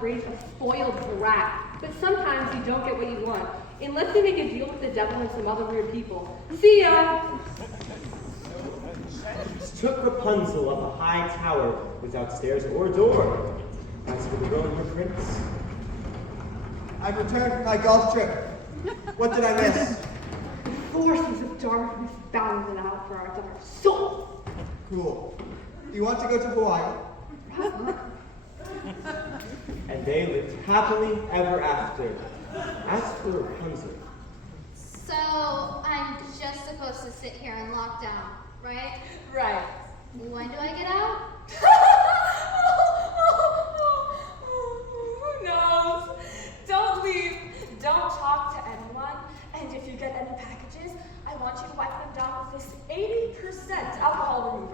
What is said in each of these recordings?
raise a spoiled brat, but sometimes you don't get what you want, unless you make a deal with the devil and some other weird people. See ya! Took Rapunzel up a high tower without stairs or door. As for the girl and her prince, I've returned from my golf trip. What did I miss? Forces of darkness bound it out for our dark souls. Cool. Do you want to go to Hawaii? and they lived happily ever after. As for Rapunzel, So, I'm just supposed to sit here in lockdown, right? Right. When do I get out? Who knows? Don't leave. Don't talk to anyone. And if you get any packages, I want you to wipe them down with this 80% alcohol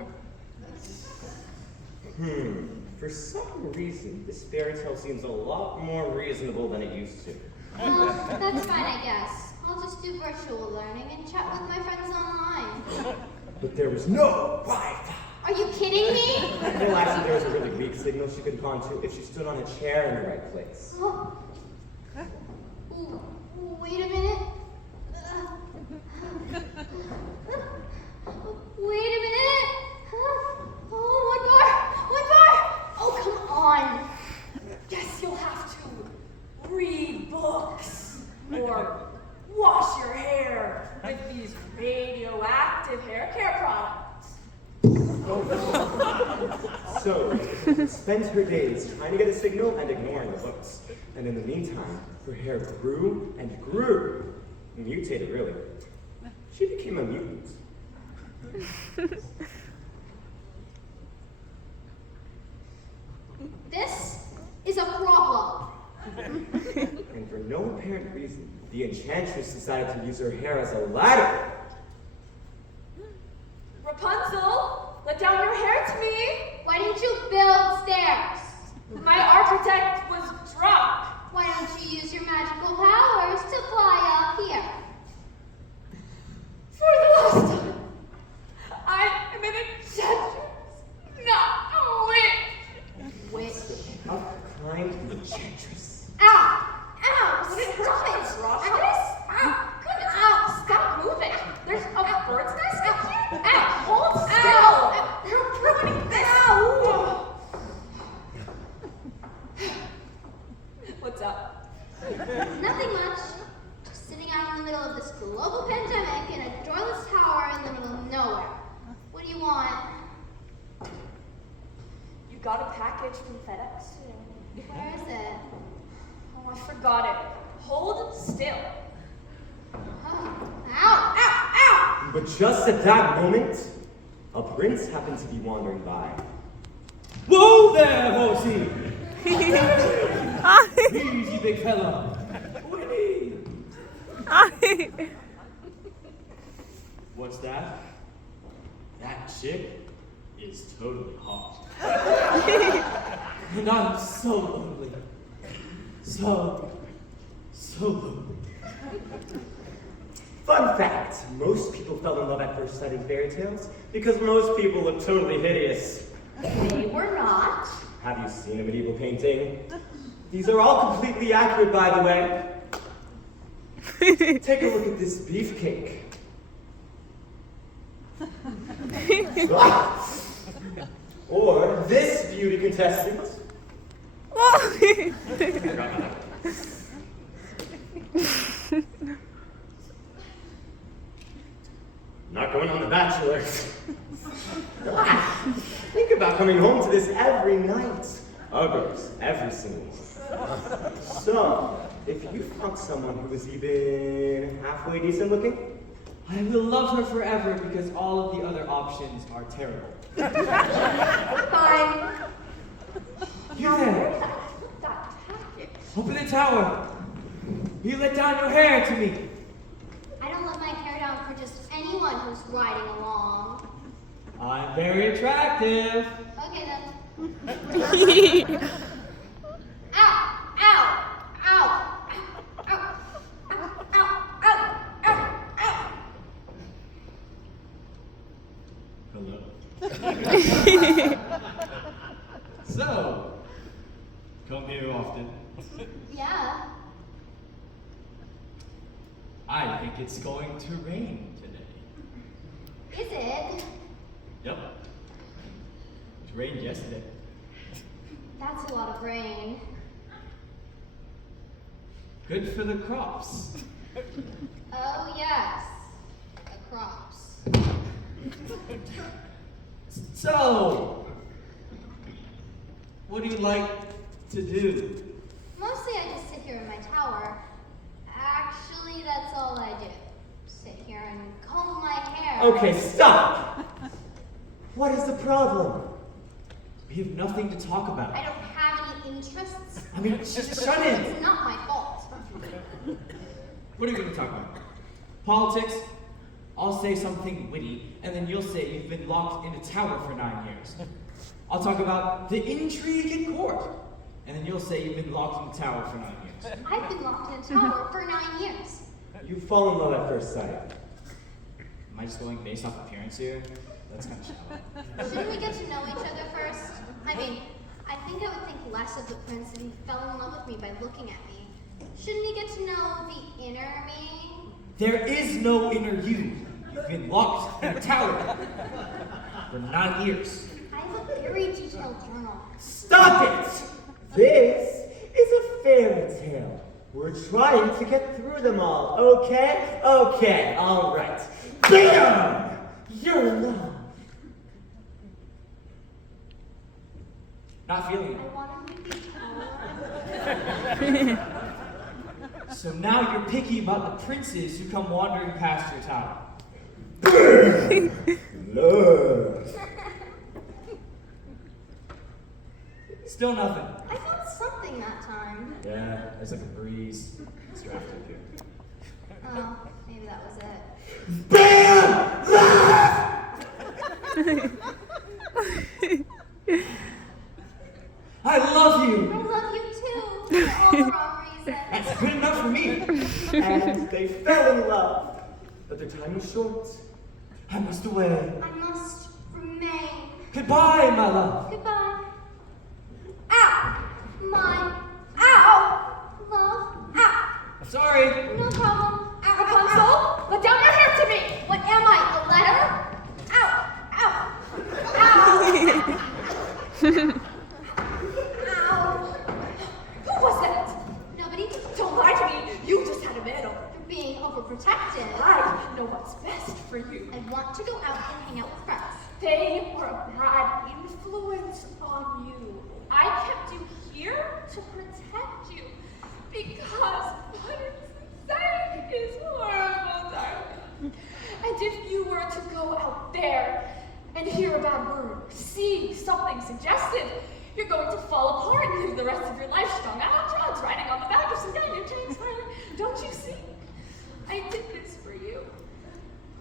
remover. For some reason, this fairy tale seems a lot more reasonable than it used to. Well, that's fine, I guess. I'll just do virtual learning and chat with my friends online. But there was no Wi-Fi. Are you kidding me? Well, actually, there was a really weak signal she could have gone to if she stood on a chair in the right place. Oh. Wait a minute. Wait a minute. Oh, one more. Oh, come on. Guess you'll have to read books or wash your hair with these radioactive hair care products. So, spent her days trying to get a signal and ignoring the books. And in the meantime, her hair grew and grew. Mutated, really. She became a mutant. This is a problem. And for no apparent reason, the enchantress decided to use her hair as a ladder. Rapunzel, let down your hair to me. Why didn't you build stairs? My architect was drunk. Why don't you use your magical powers to fly up here? For the last time, I am an enchantress, not a witch. Witch. How kind the enchantress. Ow! Ow! Would it hurt Stop you, it! Ross? Ow! Goodness, stop moving. There's a bird's nest in here. Ow! Hold Ow! still. You're ruining this. Ow! What's up? Nothing much. Just sitting out in the middle of this global pandemic in a doorless tower in the middle of nowhere. What do you want? You got a package from FedEx? Where is it? Oh, I forgot it. Hold still. Oh. Ow! Ow! Ow! But just at that moment, a prince happened to be wandering by. Whoa there, horsey! Easy, big fella. Winnie! What's that? That chick is totally hot. And I'm so lonely. So lonely. Fun fact, most people fell in love at first sight in fairy tales because most people look totally hideous. They were not. Have you seen a medieval painting? These are all completely accurate, by the way. Take a look at this beefcake. Or this beauty contestant. Not going on The Bachelor. Think about coming home to this every night. Uggers, every single one. So, if you found someone who was even halfway decent looking, I will love her forever because all of the other options are terrible. Fine. You there, That package. up in the tower. You let down your hair to me. I don't let my hair down for just anyone who's riding along. I'm very attractive. Okay then. Ow! Ow! Ow! Ow! Ow! Ow! Ow! Ow! Ow! Hello. So, come here often. often. Yeah. I think it's going to rain today. Is it? Yep. It rained yesterday. That's a lot of rain. Good for the crops. Oh, yes. The crops. So, what do you like to do? Mostly I just sit here in my tower. Actually, that's all I do. Sit here and comb my hair. Okay, stop! What is the problem? We have nothing to talk about. I don't have any interests. I mean, just shut in. It's not my fault. What are we going to talk about? Politics? I'll say something witty, and then you'll say you've been locked in a tower for 9 years. I'll talk about the intrigue in court, and then you'll say you've been locked in a tower for 9 years. I've been locked in a tower for 9 years. You fall in love at first sight. Am I just going based off appearance here? That's kind of shallow. Shouldn't we get to know each other first? I mean, I think I would think less of the prince if he fell in love with me by looking at me. Shouldn't he get to know the inner me? There is no inner you. You've been locked in a tower for 9 years. I have a very detailed journal. Stop it! This is a fairy tale. We're trying to get through them all, okay? Okay, all right. BAM! You're in love. Not feeling I it. want to be the tower. So now you're picky about the princes who come wandering past your tower. Love. Still nothing. I felt something that time. Yeah, there's like a breeze. It's drafted up here. Oh, maybe that was it. BAM! I love you! I love you too, for all the wrong reasons. That's good enough for me. And they fell in love. But their time was short. I must away. I must remain. Goodbye, my love. Goodbye. Ow! My. Ow! Love. Ow! Sorry. No problem. Rapunzel, let down your hair to me! What am I? A letter? Ow! Ow! Ow! Ow! Who was that? Nobody? Don't lie to me. You just had a medal. You're being overprotective. I know what's best for you. I want to go out and hang out with friends. They were a bad influence on you. I kept you here to protect you because what is inside is horrible, darling. And if you were to go out there and hear a bad word, see something suggested, you're going to fall apart and live the rest of your life strung out on drugs, riding on the back of some guy named James Tyler. Don't you see? I did this for you.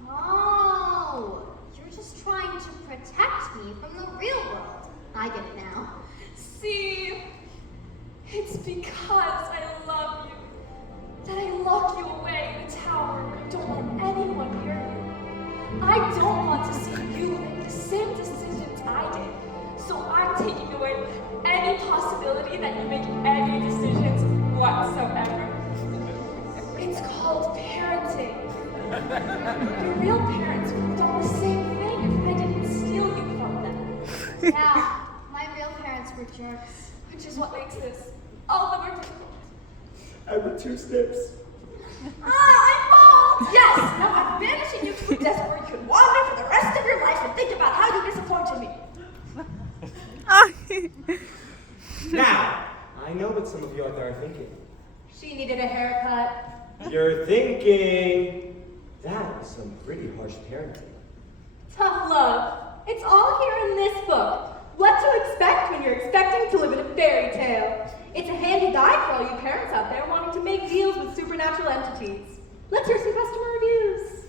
Oh, you're just trying to protect me from the real world. I get it now. See, it's because I love you that I lock you away in a tower and don't let anyone hear you. I don't want to see you make the same decisions I did, so I'm taking away any possibility that you make any decisions whatsoever. It's called parenting. Your real parents would have done the same thing if I didn't steal you from them. Yeah, my real parents were jerks. Which is what makes this all the more difficult. I were 2 steps. I'm bald! Yes! Now I'm banishing you to a desert where you can wander for the rest of your life and think about how you disappointed me. Now, I know what some of you out there are thinking. She needed a haircut. You're thinking, that was some pretty harsh parenting. Tough love. It's all here in this book. What to expect when you're expecting to live in a fairy tale. It's a handy guide for all you parents out there wanting to make deals with supernatural entities. Let's hear some customer reviews.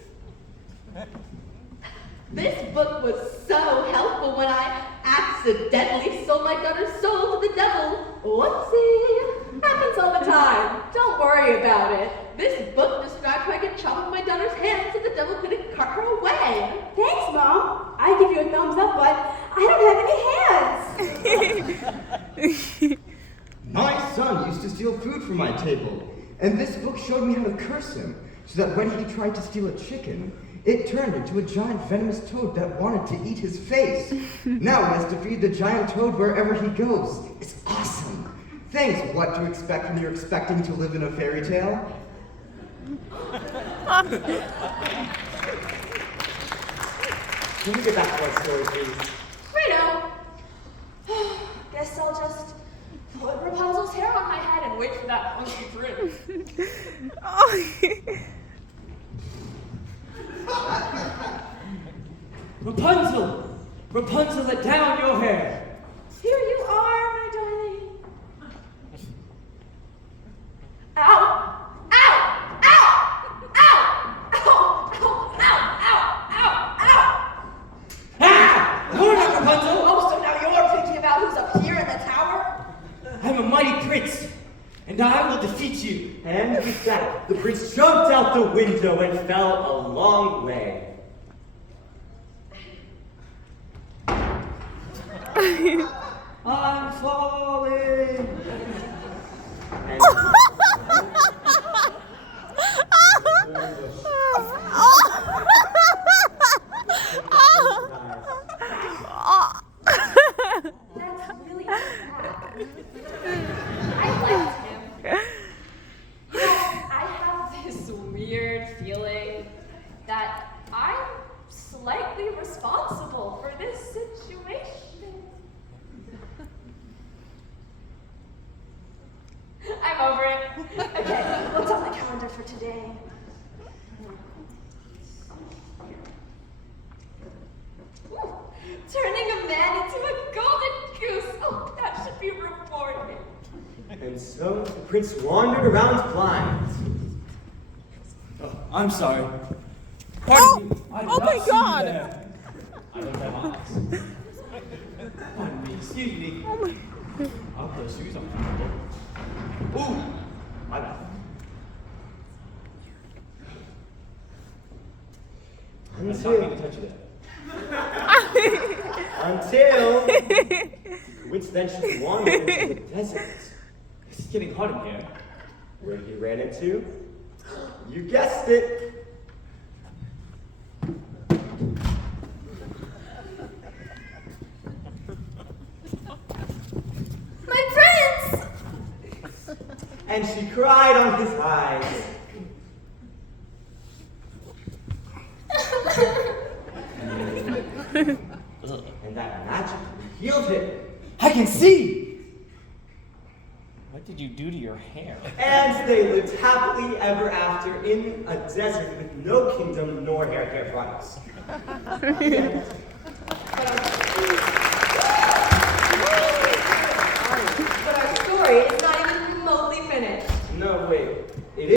This book was so helpful when I accidentally sold my daughter's soul to the devil. Whoopsie. Happens all the time. Don't worry about it. This book described how I could chop off my daughter's hand so the devil couldn't cut her away. Thanks, Mom. I give you a thumbs up, but I don't have any hands. My son used to steal food from my table, and this book showed me how to curse him, so that when he tried to steal a chicken, it turned into a giant venomous toad that wanted to eat his face. Now he has to feed the giant toad wherever he goes. It's awesome. Thanks, what to expect when you're expecting to live in a fairy tale. Can we get back to our story, please? Righto. Guess I'll just put Rapunzel's hair on my head and wait for that monkey Grimm. Rapunzel! Rapunzel, let down your hair! Here you are, my darling. Ow! Ow! Ow! Ow! Ow! Ow! Ow! Ow! Ow! Ah! You're not Rapunzel! Oh, so now you're thinking about who's up here in the tower? I'm a mighty prince, and I will defeat you. And with that, the prince jumped out the window and fell a long way. I'm falling! And That's really sad. I liked him. I have this weird feeling that I'm slightly responsible for this situation. I'm over it. Okay, what's on the calendar for today? Ooh, turning a man into a golden goose. Oh, that should be rewarding. And so the prince wandered around blind. Oh, I'm sorry. Pardon me. I did Oh not my see you God. there. I don't have eyes. Pardon me, excuse me. Oh my. I'll put shoes on. Ooh, my bad. I did not mean to touch you there. Until coincidentally wandered into the desert, It's getting hot in here. where he ran into, you guessed it, My prince! and she cried on his eyes. And that magically healed him. I can see! What did you do to your hair? And they lived happily ever after in a desert with no kingdom nor hair care products. The end.